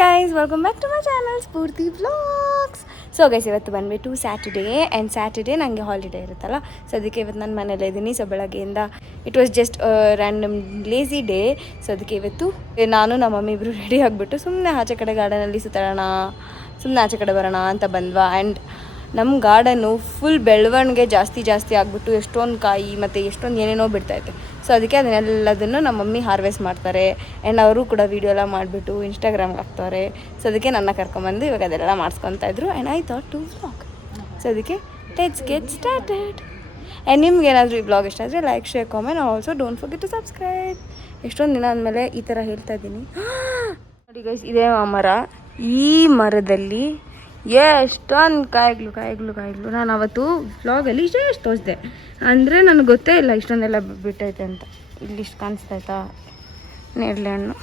Guys welcome back to my channel Spoorthi vlogs. So guys ಇವತ್ತು ಬಂದುಬಿಟ್ಟು Saturday ನನಗೆ holiday ಇರುತ್ತಲ್ಲ, ಸೊ ಅದಕ್ಕೆ ಇವತ್ತು ನಾನು ಮನೇಲೇ ಇದ್ದೀನಿ. ಸೊ ಬೆಳಗ್ಗೆಯಿಂದ it was just random lazy day. So ಅದಕ್ಕೆ ಇವತ್ತು ನಾನು ನಮ್ಮ ಮಮ್ಮಿ ಇಬ್ಬರು ರೆಡಿ ಆಗಿಬಿಟ್ಟು ಸುಮ್ಮನೆ ಆಚೆ ಕಡೆ ಗಾರ್ಡನಲ್ಲಿ ಸುತ್ತಾಡೋಣ, ಸುಮ್ಮನೆ ಆಚೆ ಕಡೆ ಬರೋಣ ಅಂತ ಬಂದ್ವಾ. ಆ್ಯಂಡ್ ನಮ್ಮ ಗಾರ್ಡನ್ನು ಫುಲ್ ಬೆಳವಣಿಗೆ ಜಾಸ್ತಿ ಆಗಿಬಿಟ್ಟು ಎಷ್ಟೊಂದು ಕಾಯಿ ಮತ್ತು ಎಷ್ಟೊಂದು ಏನೇನೋ ಬಿಡ್ತೈತೆ. ಸೊ ಅದಕ್ಕೆ ಅದನ್ನೆಲ್ಲದನ್ನು ನಮ್ಮ ಮಮ್ಮಿ ಹಾರ್ವೆಸ್ಟ್ ಮಾಡ್ತಾರೆ. ಆ್ಯಂಡ್ ಅವರು ಕೂಡ ವೀಡಿಯೋ ಎಲ್ಲ ಮಾಡಿಬಿಟ್ಟು ಇನ್ಸ್ಟಾಗ್ರಾಮ್ಗೆ ಹಾಕ್ತಾರೆ. ಸೊ ಅದಕ್ಕೆ ನನ್ನ ಕರ್ಕೊಂಬಂದು ಇವಾಗ ಅದೆಲ್ಲ ಮಾಡಿಸ್ಕೊತಾ ಇದ್ರು. And I thought to vlog. So ಅದಕ್ಕೆ ಲೆಟ್ಸ್ ಗೆಟ್ ಸ್ಟಾರ್ಟೆಡ್. ಆ್ಯಂಡ್ ನಿಮ್ಗೆ ಏನಾದರೂ ಈ ವ್ಲಾಗ್ ಇಷ್ಟ ಆದರೆ like, share, comment, also don't forget to subscribe. ಎಷ್ಟೊಂದು ದಿನ ಆದಮೇಲೆ ಈ ಥರ ಹೇಳ್ತಾ ಇದ್ದೀನಿ. ನೋಡಿ ಗೈಸ್, ಇದೇ ಮರ. ಈ ಮರದಲ್ಲಿ ಎಷ್ಟೊಂದು ಕಾಯಿಗಳು. ನಾನು ಅವತ್ತು ವ್ಲಾಗಲ್ಲಿ ಇಷ್ಟು ತೋರಿಸಿದೆ, ಅಂದರೆ ನನಗೆ ಗೊತ್ತೇ ಇಲ್ಲ ಇಷ್ಟೊಂದೆಲ್ಲ ಬಿಟ್ಟೈತೆ ಅಂತ. ಇಲ್ಲಿ ಇಷ್ಟು ಕಾಣಿಸ್ತಾಯ್ತಾ ನೇರಳೆ ಹಣ್ಣು.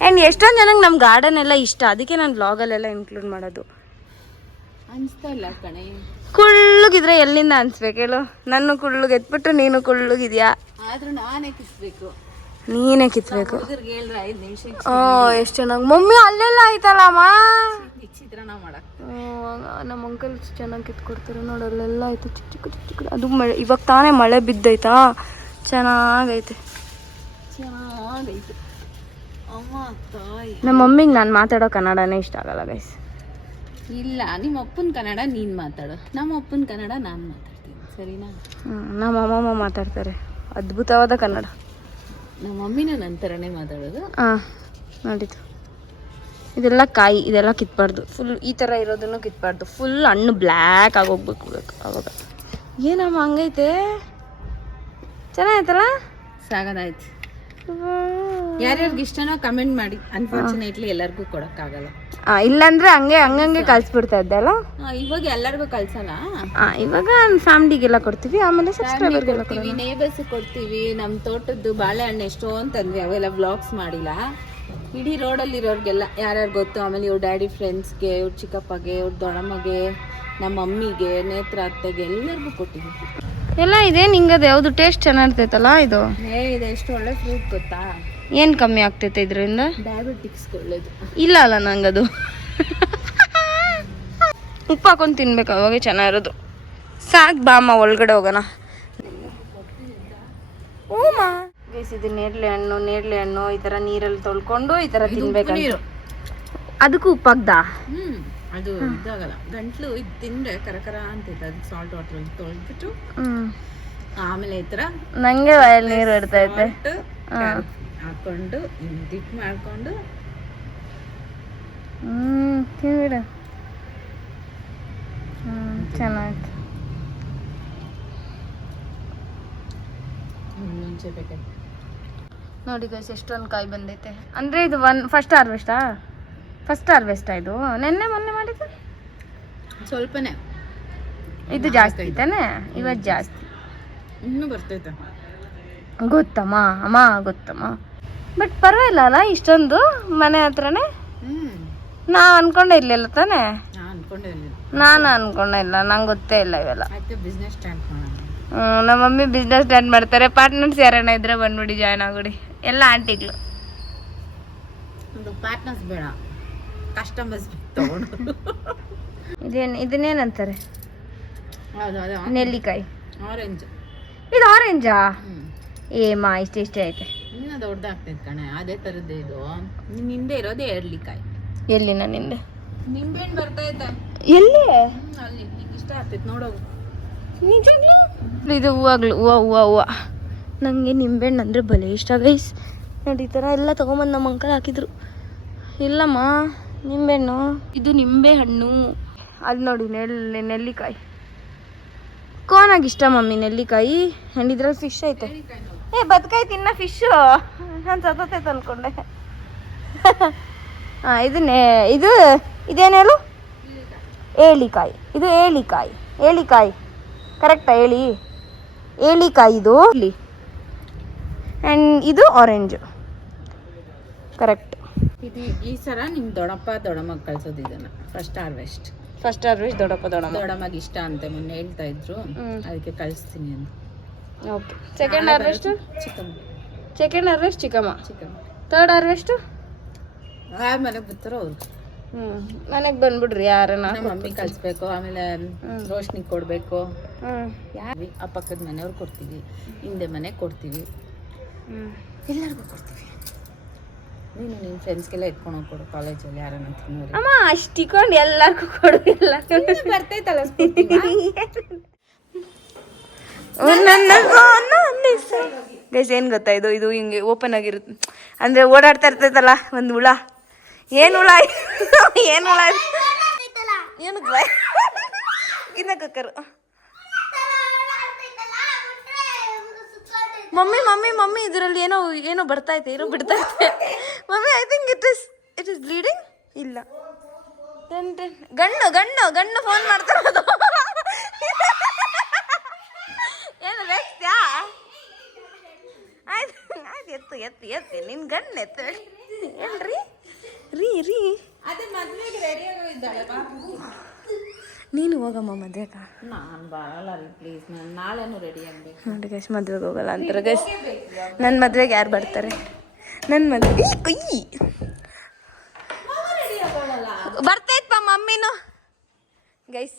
ಆ್ಯಂಡ್ ಎಷ್ಟೊಂದು ಜನಕ್ಕೆ ನಮ್ಮ ಗಾರ್ಡನ್ ಎಲ್ಲ ಇಷ್ಟ, ಅದಕ್ಕೆ ನಾನು ವ್ಲಾಗಲ್ಲೆಲ್ಲ ಇನ್ಕ್ಲೂಡ್ ಮಾಡೋದು. ಅನಿಸ್ತಾ ಇಲ್ಲ ಕಣೆ, ಕುಳ್ಳುಗಿದ್ರೆ ಎಲ್ಲಿಂದ ಅನಿಸ್ಬೇಕು ಹೇಳು? ನನ್ನ ಕುಳ್ಳುಗೆ ಎತ್ಬಿಟ್ಟು ನೀನು ಕುಳ್ಳುಗಿದ್ಯಾ, ಆದ್ರೂ ನಾನೇ ಕಿತ್ಬೇಕು, ನೀನೇ ಕಿತ್ಬೇಕು. ಹೇಳಿದ್ರೆ 5 ನಿಮಿಷ ಎಷ್ಟು ಚೆನ್ನಾಗಿ ಮಮ್ಮಿ ಅಲ್ಲೆಲ್ಲ ಆಯ್ತಲ್ಲಮ್ಮ. ಚಿತ್ರಾನ್ನ ಮಾಡಕ್ ನಮ್ಮ ಅಂಕಲ್ ಚೆನ್ನಾಗಿ ಕಿತ್ಕೊಡ್ತಾರೆ ನೋಡಿ. ಅಲ್ಲೆಲ್ಲ ಆಯ್ತು ಚಿಕ್ಕ ಅದು ಮಳೆ. ಇವಾಗ ತಾನೇ ಮಳೆ ಬಿದ್ದೈತಾ, ಚೆನ್ನಾಗೈತೆ. ಅಮ್ಮ ತಾಯಿ. ನಮ್ಮ ಮಮ್ಮಿಗೆ ನಾನು ಮಾತಾಡೋ ಕನ್ನಡನೇ ಇಷ್ಟ ಆಗಲ್ಲ ಗೈಸ್. ಇಲ್ಲ, ನಿಮ್ಮ ಅಪ್ಪನ ಕನ್ನಡ ನೀನ್ ಮಾತಾಡು, ನಮ್ಮ ಅಪ್ಪನ ಕನ್ನಡ ನಾನು ಮಾತಾಡ್ತೀನಿ, ಸರಿನಾ? ನಮ್ಮ ಅಮ್ಮಮ್ಮ ಮಾತಾಡ್ತಾರೆ ಅದ್ಭುತವಾದ ಕನ್ನಡ. ನಮ್ಮ ಮಮ್ಮಿನ ನಂತರನೇ ಮಾತಾಡೋದು. ನೋಡಿದ್ದು ಇದೆಲ್ಲ ಕಾಯಿ, ಇದೆಲ್ಲ ಕಿತ್ಬಾರ್ದು. ಫುಲ್ ಈ ಥರ ಇರೋದನ್ನು ಕಿತ್ಬಾರ್ದು. ಫುಲ್ ಹಣ್ಣು ಬ್ಲ್ಯಾಕ್ ಆಗೋಗ್ಬೇಕು ಅವಾಗ. ಏನಮ್ಮ ಹಂಗೈತೆ, ಚೆನ್ನಾಗೈತಲ್ಲ, ಸಾಗದಾಯ್ತು. ಯಾರ್ಯಾರಿಗೆ ಇಷ್ಟನೋ ಕಮೆಂಟ್ ಮಾಡಿ. ಅನ್ಫಾರ್ಚುನೇಟ್ಲಿ ಎಲ್ಲರಿಗೂ ಕೊಡೋಕ್ಕಾಗಲ್ಲ. ಇಲ್ಲಾಂದ್ರೆ ಹಂಗೆ ಕಳ್ಸ್ಬಿಡ್ತಾ ಇದ್ದೆ ಅಲ್ಲ. ಇವಾಗ ಎಲ್ಲರಿಗೂ ಕಳ್ಸಲ್ಲ. ಇವಾಗ ಫ್ಯಾಮಿಲಿಗೆಲ್ಲ ಕೊಡ್ತೀವಿ, ಆಮೇಲೆ ಸಬ್ಸ್ಕ್ರೈಬರ್ಗೆಲ್ಲ ಕೊಡ್ತೀವಿ, ನೇಬರ್ಸ್ ಕೊಡ್ತೀವಿ. ನಮ್ಮ ತೋಟದ್ದು ಬಾಳೆಹಣ್ಣು ಎಷ್ಟೋ ಅಂತಂದ್ವಿ, ಅವೆಲ್ಲ ವ್ಲಾಗ್ಸ್ ಮಾಡಿಲ್ಲ. ಇಡೀ ರೋಡಲ್ಲಿರೋರ್ಗೆಲ್ಲ ಯಾರ್ಯಾರು ಗೊತ್ತು, ಆಮೇಲೆ ಇವ್ರ ಡ್ಯಾಡಿ ಫ್ರೆಂಡ್ಸ್ಗೆ, ಇವ್ರ ಚಿಕ್ಕಪ್ಪಗೆ, ಇವ್ರ ದೊಡ್ಡಮ್ಮಗೆ, ನಮ್ಮ ಮಮ್ಮಿಗೆ, ನೇತ್ರ ಅತ್ತೆಗೆ ಎಲ್ಲರಿಗೂ ಕೊಟ್ಟಿದ್ವಿ ಎಲ್ಲ. ಇದೆ ನಿಂಗದು ಯಾವುದು ಟೇಸ್ಟ್ ಚೆನ್ನಾಗಿರ್ತೈತಲ್ಲ ಇದು. ಇದೆ, ಎಷ್ಟು ಒಳ್ಳೆ ಫ್ರೂಟ್ ಗೊತ್ತಾ? ಏನು ಕಮ್ಮಿ ಆಗ್ತೈತೆ ಇದರಿಂದ? ಡಯಾಬಿಟಿಕ್ಸ್ ಒಳ್ಳೇದು. ಇಲ್ಲ ಅಲ್ಲ ನಂಗದು ಉಪ್ಪು ಹಾಕೊಂಡು ತಿನ್ಬೇಕು, ಅವಾಗ ಚೆನ್ನಾಗಿರೋದು. ಸಾಕು ಬಾಮ್ಮ ಒಳಗಡೆ ಹೋಗೋಣ. ಓಮಾ ಗೈಸ್, ಇದು ನೇರಳೆ ಹಣ್ಣು ಈ ಥರ ನೀರಲ್ಲಿ ತೊಳ್ಕೊಂಡು ಈ ಥರ ತಿನ್ಬೇಕಂತ. ಅದಕ್ಕೂ ಉಪ್ಪಾಗ್ದಾ? ಅದು ಇದಾಗಲ್ಲ, ಗಂಟ್ಲು ಇದು ತಿಂದ್ರೆ ಕರಕರ ಅಂತೈತೆ. ಅದಕ್ಕೆ ಸಾಲ್ಟ್ ವಾಟರ್ ತೊಳೆದ್ಬಿಟ್ಟು ಆಮೇಲೆ ಈ ಥರ ನಂಗೆ ಬಾಯಲ್ಲಿ ನೀರು ಇರ್ತೈತೆ. ಹಾಕೊಂಡು ದಿಪ್ ಮಾಡ್ಕೊಂಡು ತಿನ್ಬಿಡ. ಚೆನ್ನಾಯ್ತು. ಮುಂಚೆ ಬೇಕಾದ್ರೆ ನೋಡಿ ಗೈಸ್, ಎಷ್ಟೊಂದು ಕಾಯಿ ಬಂದೈತೆ. ಅಂದರೆ ಇದು ಫಸ್ಟ್ ಹಾರ್ವೆಸ್ಟಾ ಇದು? ಮೊನ್ನೆ ಮಾಡಿದ್ದು ಸ್ವಲ್ಪನೇ. ಇದು ಜಾಸ್ತಿ ಐತಾನೆ, ಇವತ್ತು ಜಾಸ್ತಿ ಇನ್ನೂ ಬರ್ತೈತೆ. ಗೊತ್ತಮ್ಮ ಬಟ್ ಪರವಾಗಿಲ್ಲ ಅಲ್ಲ ಇಷ್ಟೊಂದು ಮನೆ ಹತ್ರನೇ. ನಾನು ಅನ್ಕೊಂಡೆ ಇರ್ಲಿಲ್ಲ ತಾನೇ? ನಾನು ಅನ್ಕೊಂಡೆ ಇಲ್ಲ, ನಂಗೆ ಗೊತ್ತೇ ಇಲ್ಲ ಇವೆಲ್ಲ. ಬಿಸ್ನೆಸ್ ಸ್ಟಾರ್ಟ್ ಮಾಡೋಣ. ನಮ್ಮ ಮಮ್ಮಿ ಬಿಸ್ನೆಸ್ ಸ್ಟಾರ್ಟ್ ಮಾಡ್ತಾರೆ. ಪಾರ್ಟ್ನರ್ಸ್ ಯಾರನ್ನ ಇದ್ರೆ ಬಂದ್ಬಿಡಿ, ಜಾಯ್ನ್ ಆಗ್ಬಿಡಿ. ಎಲ್ಲ ಆಂಟಿಗಳು. ಪಾರ್ಟ್ನರ್ಸ್ ಬೇಡ, ಕಸ್ಟಮರ್ಸ್ ತಗೊಂಡು. ಇದನ್ನೇನಂತಾರೆ? ನೆಲ್ಲಿಕಾಯಿ. ಆರೆಂಜ್. ಇದು ಆರೆಂಜಾ? ಏಮಾ ಇಷ್ಟೇ ಐತೆ. ಇನ್ನ ದೊಡ್ಡದಾಗ್ತೈತೆ ಕಣೆ, ಅದೇ ಥರದ್ದು. ಇದು ನಿಂದೆ ಇರೋದೇ ಎರಡ್ಲಿಕಾಯಿ. ಎಲ್ಲಿ ನನ್ನಿಂದೆ ನಿಂಬೆಹಣ್ಣು ಬರ್ತೈತೆ. ಎಲ್ಲಿ? ಅಲ್ಲಿ ನಿಂಗೆ ಇಷ್ಟ ಆಗ್ತೈತೆ ನೋಡೋದು. ನಿಜಾಗ್ಲೂ? ಇದು ಹೂವು. ನನಗೆ ನಿಂಬೆಹಣ್ಣು ಅಂದರೆ ಭಲೇ ಇಷ್ಟ ಗೈಸ್. ನೋಡಿ ಈ ಥರ ಎಲ್ಲ ತೊಗೊಂಬಂದು ನಮ್ಮ ಅಂಕಲ್ ಹಾಕಿದ್ರು. ಇಲ್ಲಮ್ಮ ನಿಂಬೆಹಣ್ಣು, ಇದು ನಿಂಬೆಹಣ್ಣು. ಅದು ನೋಡಿ ನೆಲ್ಲಿಕಾಯಿ. ಕೋನಾಗಿ ಇಷ್ಟ ಮಮ್ಮಿ ನೆಲ್ಲಿಕಾಯಿ. ಆ್ಯಂಡ್ ಇದ್ರಲ್ಲಿ ಫಿಶ್ ಐತೆ. ಬದ್ಕಾಯಿ ತಿನ್ನ ಫಿಶ್ಶು. ನಾನು ಸತ್ತೈತೆ ಅಂದ್ಕೊಂಡೆ. ಇದೇನು ಹೇಳು? ಏಳಿಕಾಯಿ. ಇದು ಏಳಿಕಾಯಿ ಕರೆಕ್ಟಾ? ಏಳಿಕಾಯಿ ಇದು. ಆ್ಯಂಡ್ ಇದು ಆರೆಂಜು. ಕರೆಕ್ಟ್. ಇದು ಈ ಸಲ ನಿಮ್ಮ ದೊಡ್ಡಮ್ಮ ಕಳ್ಸೋದು. ಇದನ್ನು ಫಸ್ಟ್ ಹಾರ್ವೆಸ್ಟ್ ದೊಡ್ಡಮ್ಮಗೆ ಇಷ್ಟ ಅಂತೆ, ಮೊನ್ನೆ ಹೇಳ್ತಾ ಇದ್ರು. ಅದಕ್ಕೆ ಕಳಿಸ್ತೀನಿ ಅಂತ. ಓಕೆ. ಸೆಕೆಂಡ್ ಹಾರ್ವೆಸ್ಟ್ ಚಿಕ್ಕಮ್ಮ. ಥರ್ಡ್ ಹಾರ್ವೆಸ್ಟ್ ಆಮೇಲೆ ಬರ್ತಾರೋ ಅವ್ರು. ಮನೆಗೆ ಬಂದ್ಬಿಡ್ರಿ ಯಾರನ್ನ. ನಮ್ಮ ಮಮ್ಮಿ ಕಳಿಸ್ಬೇಕು, ಆಮೇಲೆ ರೋಶ್ನಿ ಕೊಡಬೇಕು, ಯಾರು ಆ ಪಕ್ಕದ ಮನೆಯವ್ರು ಕೊಡ್ತೀವಿ, ಹಿಂದೆ ಮನೆ ಕೊಡ್ತೀವಿ, ಎಲ್ಲರಿಗೂ ಕೊಡ್ತೀವಿ. ನೀನು ನಿನ್ನ ಫ್ರೆಂಡ್ಸ್ಗೆಲ್ಲ ಎತ್ಕೊಂಡು ಹೋಗ್ಕೊಡು ಕಾಲೇಜಲ್ಲಿ ಯಾರನ್ನ ತಿನ್ನೋರು. ಅಮ್ಮ ಅಷ್ಟು ಇಟ್ಕೊಂಡು ಎಲ್ಲರಿಗೂ ಕೊಡು. ಎಲ್ಲ ಬರ್ತೈತಲ್ಲ ಗೈಸ್ ಏನು ಗೊತ್ತಾ, ಇದು ಹಿಂಗೆ ಓಪನ್ ಆಗಿರುತ್ತೆ ಅಂದರೆ ಓಡಾಡ್ತಾ ಇರ್ತೈತಲ್ಲ ಒಂದು ಹುಳ. ಏನು ಹುಳ ಏನು ಹುಳ ಏನು ಇನ್ನ ಕಕ್ಕರು. ಮಮ್ಮಿ ಮಮ್ಮಿ ಮಮ್ಮಿ ಇದರಲ್ಲಿ ಏನೋ ಬರ್ತಾಯಿದೆ, ಏನೋ ಬಿಡ್ತೈತೆ mummy. I think it is bleeding. ಇಲ್ಲ ಗಣ್ಣು ಫೋನ್ ಮಾಡ್ತಾರದು. ಏನು ಬೇಕ್ತ್ಯಾ? ಆಯ್ತು ಎತ್ತು ನಿನ್ನ ಗಣ್ಣು ಎತ್ತು ಹೇಳ್ರಿ. ರೀ ಅದೇ ಮದುವೆಗೆ ರೆಡಿ ಆಗೋಗಿದ್ದಾಳೆ ಬಾಬು. ನೀನು ಹೋಗಮ್ಮ ಮದ್ವೆಗ. ನಾನು ಬರಲ್ಲ ರೀ ಪ್ಲೀಸ್, ನಾನು ನಾಳೆನೂ ರೆಡಿ ಆಗಬೇಕು. ನೋಡಿ ಗೈಸ್ ಮದ್ವೆಗೆ ಹೋಗಲ್ಲ ಅಂತಾರೆ ಗೈಸ್. ನನ್ನ ಮದ್ವೆಗೆ ಯಾರು ಬರ್ತಾರೆ? ನನ್ನ ಮದ್ವೆ ಕೊಯ್ಯಿ ಬರ್ತೈತ್ ಮಮ್ಮಿನು. ಗೈಸ್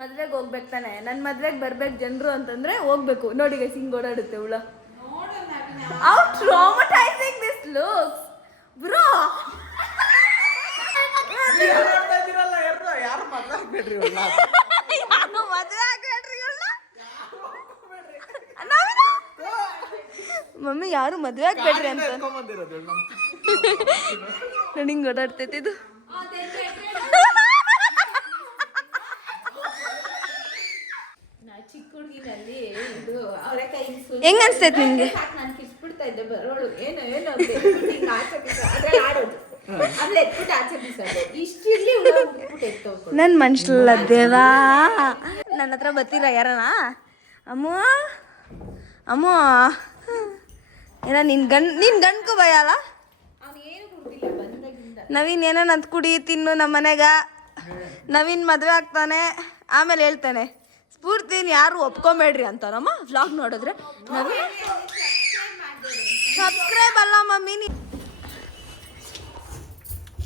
ಮದ್ವೆಗೆ ಹೋಗ್ಬೇಕು ತಾನೆ, ನನ್ನ ಮದ್ವೆಗೆ ಬರ್ಬೇಕು ಜನರು ಅಂತಂದ್ರೆ ಹೋಗ್ಬೇಕು. ನೋಡಿ ಗೈಸ್ ಹಿಂಗೆ ಓಡಾಡುತ್ತೆ ಹುಳ. How traumatising this looks bro. ಯಾರು ಮದ್ವೆ ಆಗ್ಬೇಡ್ರಿ ಮಮ್ಮಿ ಯಾರು ಮದ್ವೆ ಆಗ್ಬೇಡ್ರಿ ಅಂತ ನೋಡಿ ಹಿಂಗೆ ಓಡಾಡ್ತೈತಿ ಇದು. ಚಿಕ್ಕ ಹುಡುಗಿನಲ್ಲಿ ಇದು ಅವರೆಕಾಯಿ ಹೆಂಗ್ ಅನ್ಸ್ತೈತಿ ನಿಮ್ಗೆ? ನಾನು ಕಿಸ್ಬಿಡ್ತಾ ಇದ್ದೆ ಬರೋಳು. ಏನು ಆಡೋದು ಅಲ್ಲೇ ಎತ್ಬಿಟ್ಟು ಆಚೆ ಬೀಸೋದು. ಇಷ್ಟಿರ್ಲಿ ನನ್ನ ಮನುಷ್ಯಲ್ಲ ದೇವಾ. ನನ್ನ ಹತ್ರ ಬರ್ತೀರ ಯಾರನ? ಅಮ್ಮು ಏನ ನಿನ್ ಗಂಡ್ಕೊ ಭಯ ಅಲ್ಲ? ನವೀನ್ ಏನೋ ನಂತ ಕುಡಿ ತಿನ್ನು ನಮ್ಮ ಮನೆಗ. ನವೀನ್ ಮದುವೆ ಆಗ್ತಾನೆ, ಆಮೇಲೆ ಹೇಳ್ತಾನೆ ಸ್ಫೂರ್ತಿನ ಯಾರು ಒಪ್ಕೊಂಬೇಡ್ರಿ ಅಂತಾರಮ್ಮ ವ್ಲಾಗ್ ನೋಡಿದ್ರೆ. ನವೀನ್ ಸಬ್ಸ್ಕ್ರೈಬ್ ಅಲ್ಲ ಮಮ್ಮಿ.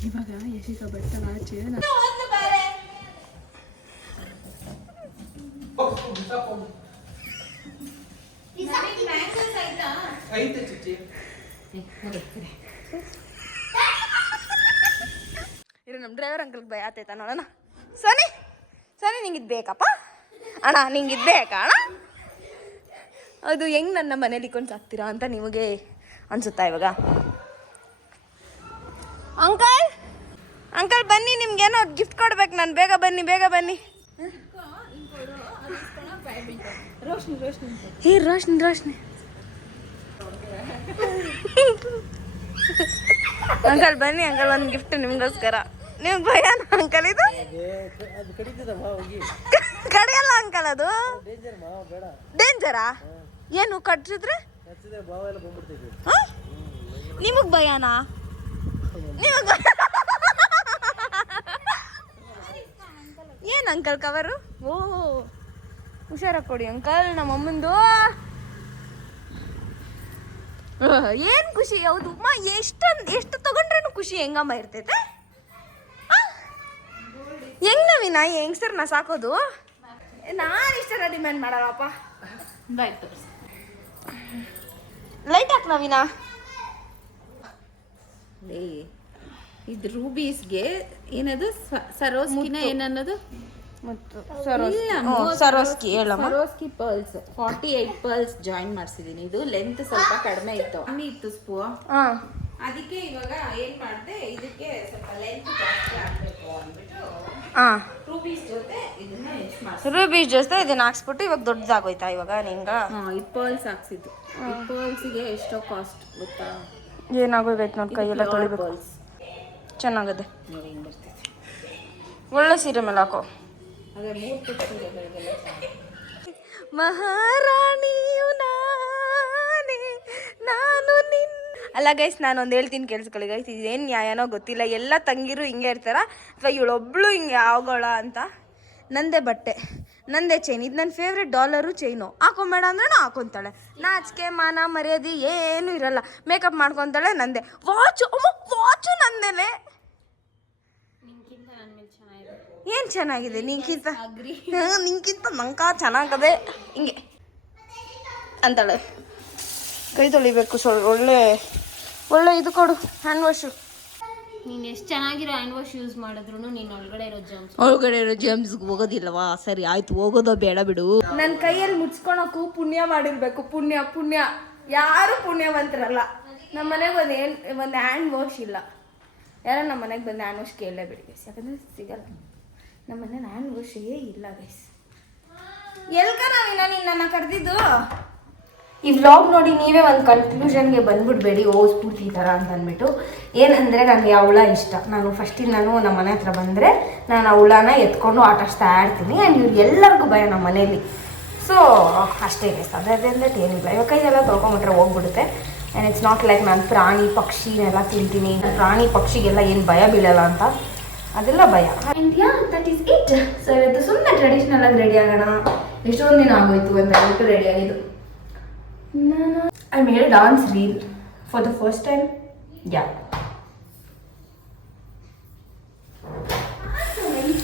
ಇವಾಗ ಯಶಿಕ ಬೆಟ್ಟ ಆಚೆ ಇರು ನಮ್ಮ ಡ್ರೈವರ್ ಅಂಕಲ್ಗೆ ಭಯ ಆತೈತ ನೋಡೋಣ. ಸೋನಿ ನಿಂಗೆ ಇದು ಬೇಕಪ್ಪ ಅಣ್ಣ, ನಿಂಗೆ ಇದು ಬೇಕಾ ಅಣ್ಣ? ಅದು ಹೆಂಗೆ ನನ್ನ ಮನೇಲಿ ಕೊಂಡು ಸಾಕ್ತೀರಾ ಅಂತ ನಿಮಗೆ ಅನ್ಸುತ್ತಾ ಇವಾಗ? ಅಂಕಲ್ ಬನ್ನಿ, ನಿಮ್ಗೇನೋ ಗಿಫ್ಟ್ ಕೊಡ್ಬೇಕು ನಾನು. ಬೇಗ ಬನ್ನಿ. ಹೇ ರೋಶ್ನಿ ಅಂಕಲ್ ಬನ್ನಿ ಅಂಕಲ್, ಒಂದು ಗಿಫ್ಟ್ ನಿಮ್ಗೋಸ್ಕರ. ನಿಮ್ಗೆ ಭಯನ ಅಂಕಲ್ ಇದು? ಕಡಿಯಲ್ಲ ಅಂಕಲ್, ಅದು ಡೇಂಜರಾ? ಏನು ಕಟ್ಸಿದ್ರೆ ನಿಮಗ್ ಭಯನಾ? ಏನು ಅಂಕಲ್ ಕವರು? ಓ ಹುಷಾರಾಗಿ ಕೊಡಿ ಅಂಕಲ್. ನಮ್ಮ ಅಮ್ಮಂದು ಏನು ಖುಷಿ. ಹೌದು ಅಮ್ಮ, ಎಷ್ಟು ತಗೊಂಡ್ರೇನು ಖುಷಿ ಹೆಂಗಮ್ಮ ಇರ್ತೈತೆ. ಹೆಂಗ್ ನವೀನ ಹೆಂಗ್ಸರ್ನ ಸಾಕೋದು? ನಾನು ಇಷ್ಟರ ಡಿಮ್ಯಾಂಡ್ ಮಾಡಲ್ಲಪ್ಪ. ಲೈಟ್ ಹಾಕ್ ನವೀನ. ಇದು ರೂಬೀಸ್ಗೆ ಏನದು ಸರೋಸ್ಕಿನ ಏನನ್ನೋದು ಮತ್ತು ಸರೋಸ್ಕಿ ಹೇಳಮ್ಮ. ಸರೋಸ್ಕಿ ಪರ್ಲ್ಸ್ 48 ಪರ್ಲ್ಸ್ ಜಾಯಿನ್ ಮಾಡಿಸಿದೀನಿ. ಇದು ಲೆಂತ್ ಸ್ವಲ್ಪ ಕಡಿಮೆ ಇತ್ತು, ಕಮ್ಮಿ ಇತ್ತು ಸ್ಪೂ. ಅದಕ್ಕೆ ಇವಾಗ ಏನ್ ಮಾಡಿದೆ, ಇದಕ್ಕೆ ಸ್ವಲ್ಪ ಲೆಂತ್ ಜಾಸ್ತಿ ಆಗ್ಬೇಕು ಅಂದ್ಬಿಟ್ಟು ರೂಬೀಸ್ ಜೊತೆ ಇದನ್ನ ಮಿಕ್ಸ್ ಮಾಡಿ, ರೂಬೀಸ್ ಜೊತೆ ಇದನ್ನ ಹಾಕ್ಸ್ಬಿಟ್ಟು ಇವಾಗ ದೊಡ್ಡದಾಗೋಯ್ತಾ ಇವಾಗ ನಿಂಗ? ಇದು ಪರ್ಲ್ಸ್ ಹಾಕ್ಸಿದ್ದು. ಈ ಪರ್ಲ್ಸ್ಗೆ ಎಷ್ಟೋ ಕಾಸ್ಟ್ ಗೊತ್ತಾ? ಏನಾಗೋಗೈತೆ ನೋಡಿ, ಕೈಯೆಲ್ಲ ತೊಳಿಬೇಕು. ಪರ್ಲ್ಸ್ ಚೆನ್ನಾಗದೆ, ನೋಡಿ ಹಿಂಗೆ ಬರ್ತೈತೆ. ಒಳ್ಳೆ ಸೀರೆ ಮೇಲೆ ಹಾಕೋ. ಅದೇ 3 ಪುಟ್ಟ ಸೀರೆಗಳಿಗೆಲ್ಲ ಮಹಾರಾಣಿಯು ನಾನೇ, ನಾನು ನಿನ್ನ. ಅಲ್ಲ ಗೈಸ್, ನಾನೊಂದು ಹೇಳ್ತೀನಿ ಕೇಳಿಸ್ಕೊಳ್ಳಿ ಗೈಸ್. ಇದೇನು ನ್ಯಾಯನೋ ಗೊತ್ತಿಲ್ಲ, ಎಲ್ಲ ತಂಗಿರು ಹಿಂಗೆ ಇರ್ತಾರ ಅಥವಾ ಇವಳೊಬ್ಳು ಹಿಂಗೆ ಆಗೋಳ ಅಂತ. ನಂದೇ ಬಟ್ಟೆ, ನಂದೇ ಚೈನ್, ಇದು ನನ್ನ ಫೇವ್ರೆಟ್ ಡಾಲರು ಚೈನು. ಹಾಕೊಂಬೇಡ ಅಂದ್ರೆ ನಾ ಹಾಕೊತಾಳೆ. ನಾಚಿಕೆ ಮಾನ ಮರ್ಯಾದೆ ಏನೂ ಇರಲ್ಲ. ಮೇಕಪ್ ಮಾಡ್ಕೊತಾಳೆ, ನಂದೇ. ವಾಚು ನಂದೇನೆ. ಏನು ಚೆನ್ನಾಗಿದೆ ನಿಂಗಿಂತ ನಿಂಗಿಂತ ನಂಕ ಚೆನ್ನಾಗದೆ ಹಿಂಗೆ ಅಂತಾಳೆ. ಕೈ ತೊಳಿಬೇಕು ಒಳ್ಳೆ ಒಳ್ಳೆ ಇದು ಕೊಡು ಹ್ಯಾಂಡ್ ವಾಶು. ನೀನು ಎಷ್ಟು ಚೆನ್ನಾಗಿರೋ ಹ್ಯಾಂಡ್ ವಾಶ್ ಯೂಸ್ ಮಾಡಿದ್ರು ನೀನು ಒಳಗಡೆ ಇರೋ ಜಮ್ಸ್ಗೆ ಹೋಗೋದಿಲ್ಲವಾ? ಸರಿ ಆಯ್ತು, ಹೋಗೋದೋ ಬೇಡ ಬಿಡು. ನನ್ನ ಕೈಯಲ್ಲಿ ಮುಚ್ಕೊಳಕ್ಕೂ ಪುಣ್ಯ ಮಾಡಿರ್ಬೇಕು. ಪುಣ್ಯ ಪುಣ್ಯ ಯಾರು ಪುಣ್ಯವಂತರಲ್ಲ. ನಮ್ಮ ಮನೆಗೆ ಒಂದು ಹ್ಯಾಂಡ್ ವಾಶ್ ಇಲ್ಲ. ಯಾರೋ ನಮ್ಮ ಮನೆಗೆ ಬಂದು ಹ್ಯಾಂಡ್ ವಾಶ್ ಕೇಳಲೇಬೇಡಿ ಗೈಸ್, ಯಾಕಂದರೆ ಸಿಗಲ್ಲ. ನಮ್ಮ ಮನೇಲಿ ಹ್ಯಾಂಡ್ ವಾಶೇ ಇಲ್ಲ ಗೈಸ್. ಎಲ್ಕ ನಾವಿನ ನಿನ್ನ ಕರೆದಿದ್ದು? ಈ ವ್ಲಾಗ್ ನೋಡಿ ನೀವೇ ಒಂದು ಕನ್ಕ್ಲೂಷನ್ಗೆ ಬಂದ್ಬಿಡ್ಬೇಡಿ, ಓ ಸ್ಫೂರ್ತಿ ಈ ಥರ ಅಂತ ಅಂದ್ಬಿಟ್ಟು. ಏನಂದರೆ ನನಗೆ ಆ ಹುಳ ಇಷ್ಟ. ನಾನು ಫಸ್ಟಿಗೆ ನಮ್ಮ ಮನೆ ಹತ್ರ ಬಂದರೆ ನಾನು ಆ ಹುಳನ ಎತ್ಕೊಂಡು ಆಟಾಡ್ಸ್ತಾ ಇರ್ತೀನಿ. ಆ್ಯಂಡ್ ಇವ್ರು ಎಲ್ಲರಿಗೂ ಭಯ ನಮ್ಮ ಮನೇಲಿ. ಸೊ ಅಷ್ಟೇ ಗೈಸ್, ಅದರಿಂದ ಏನಿಲ್ಲ. ಇವಾಗ ಕೈಯೆಲ್ಲ ತೊಳ್ಕೊಂಬಿಟ್ರೆ ಹೋಗ್ಬಿಡುತ್ತೆ. ಆ್ಯಂಡ್ ಇಟ್ಸ್ ನಾಟ್ ಲೈಕ್ ನಾನು ಪ್ರಾಣಿ ಪಕ್ಷಿನೆಲ್ಲ ತಿಂತೀನಿ, ಪ್ರಾಣಿ ಪಕ್ಷಿಗೆಲ್ಲ ಏನು ಭಯ ಬೀಳಲ್ಲ ಅಂತ, ಅದೆಲ್ಲ ಭಯ. And yeah that is it. So ಇವತ್ತು ಸುಮ್ಮನೆ ಟ್ರೆಡಿಷ್ನಲ್ ಆಗಿ ರೆಡಿ ಆಗೋಣ, ಎಷ್ಟೊಂದು ದಿನ ಆಗೋಯ್ತು ಅಂತ ಹೇಳ್ಬಿಟ್ಟು ರೆಡಿ ಆಗಿದ್ದು. I made a dance reel for the first time. Yeah.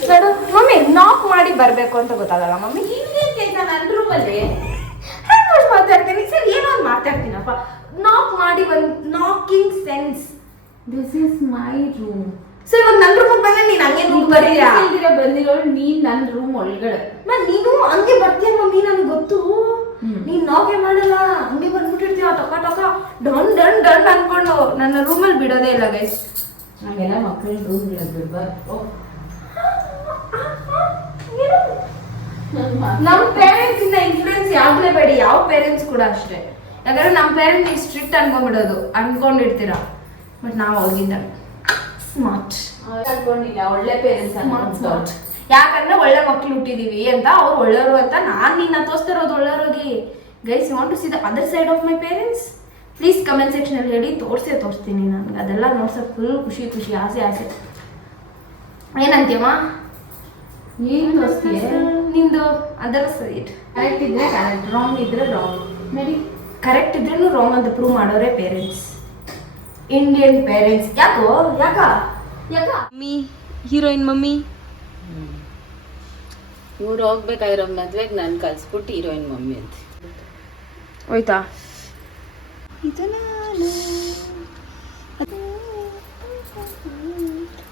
ನೋಡು ಮಮ್ಮಿ, ನಾಕ್ ಮಾಡಿ ಬರಬೇಕು ಅಂತ ಗೊತ್ತಾಗಲ್ಲ ಮಮ್ಮಿ. ನನ್ನ ರೂಮಲ್ಲಿ ಹ್ಯಾಂಡ್ ವಾಶ್ ಮಾತಾಡ್ತೀನಿ ಸರ್, ಏನೋ ಒಂದು ಮಾತಾಡ್ತೀನಪ್ಪ. ನಾಕ್ ಮಾಡಿ ಒಂದು knocking sense. This is my room. So ಇವಾಗ ನನ್ನ ರೂಮಿಗೆ ಬಂದ್ರೆ ನೀನು ಹಂಗೆ ಬಂದಿರೋಳು ನೀನ್ ನನ್ನ ರೂಮ್ ಒಳಗಡೆ. ನೀನು ಹಂಗೆ ಬರ್ತೀಯ ಮಮ್ಮಿ, ನನಗೆ ಗೊತ್ತು. ನೀನ್ ನಾಕೆ ಮಾಡಲ್ಲ, ಹಂಗೆ ಬಂದ್ಬಿಟ್ಟಿರ್ತೀಯ ಟೊಕ ಟೊಕ ಡನ್ ಡನ್ ಡನ್ ಅನ್ಕೊಂಡು. ನನ್ನ ರೂಮಲ್ಲಿ ಬಿಡೋದೇ ಇಲ್ಲ ಗೈಸ್. ನಾವೆಲ್ಲ ಮಕ್ಕಳ ರೂಮ್ ಬಿಡ್ಬಾರ್ದು. ನಮ್ಮ ಪೇರೆಂಟ್ಸ್ ಇಂದ ಇನ್ಫ್ಲೂಯೆನ್ಸ್ ಆಗ್ಲೇಬೇಡಿ, ಯಾವ ಪೇರೆಂಟ್ಸ್ ಕೂಡ ಅಷ್ಟೇ. ಯಾಕಂದ್ರೆ ನಮ್ಮ ಪೇರೆಂಟ್ಸ್ ಸ್ಟ್ರಿಕ್ಟ್ ಅನ್ಕೊಂಡಿರ್ತೀರ. ಬಟ್ ನಾವು ಹೋಗಿದ್ದ ಸ್ಮಾರ್ಟ್ ಅನ್ಕೊಂಡಿಲ್ಲ, ಒಳ್ಳೆ ಪೇರೆಂಟ್ಸ್ ಸ್ಮಾರ್ಟ್. ಯಾಕಂದ್ರೆ ಒಳ್ಳೆ ಮಕ್ಳು ಹುಟ್ಟಿದೀವಿ ಅಂತ, ಅವ್ರು ಒಳ್ಳೆಯವರು ಅಂತ ನಾನು ನಿನ್ನ ತೋರಿಸ್ತಿರೋದು ಒಳ್ಳೆಯವ್ರಿಗೆ. Guys you want to see the other side of my parents? Please comment ಸೆಕ್ಷನಲ್ಲಿ ಹೇಳಿ, ತೋರಿಸ್ತೀನಿ. ನನಗೆ ಅದೆಲ್ಲ ನೋಡ್ಸೋಕೆ ಫುಲ್ ಖುಷಿ ಖುಷಿ, ಆಸೆ ಆಸೆ. ಏನಂತೀಯಮ್ಮ? ಏನು ತೋರಿಸ್ತೀಯ? ನಿಂದು ಅದರ್ ಸೈಡ್ ಕರೆಕ್ಟ್ ಇದ್ರೆ ಕರೆಕ್ಟ್, ರಾಂಗ್ ಇದ್ರೆ ರಾಂಗ್. ಮೇಡಿ ಕರೆಕ್ಟ್ ಇದ್ರೂ ರಾಂಗ್ ಅಂತ ಪ್ರೂವ್ ಮಾಡೋರೇ ಪೇರೆಂಟ್ಸ್, ಇಂಡಿಯನ್ ಪೇರೆಂಟ್ಸ್. ಯಾಕ ಮಮ್ಮಿ ಹೀರೋಯಿನ್ ಮಮ್ಮಿ. ಇವ್ರು ಹೋಗ್ಬೇಕಾಗಿರೋ ಮದ್ವೆಗೆ ನಾನು ಕಲ್ಸ್ಬಿಟ್ಟು ಹೀರೋಯಿನ್ ಮಮ್ಮಿ ಅಂತ ಹೋಯ್ತಾ?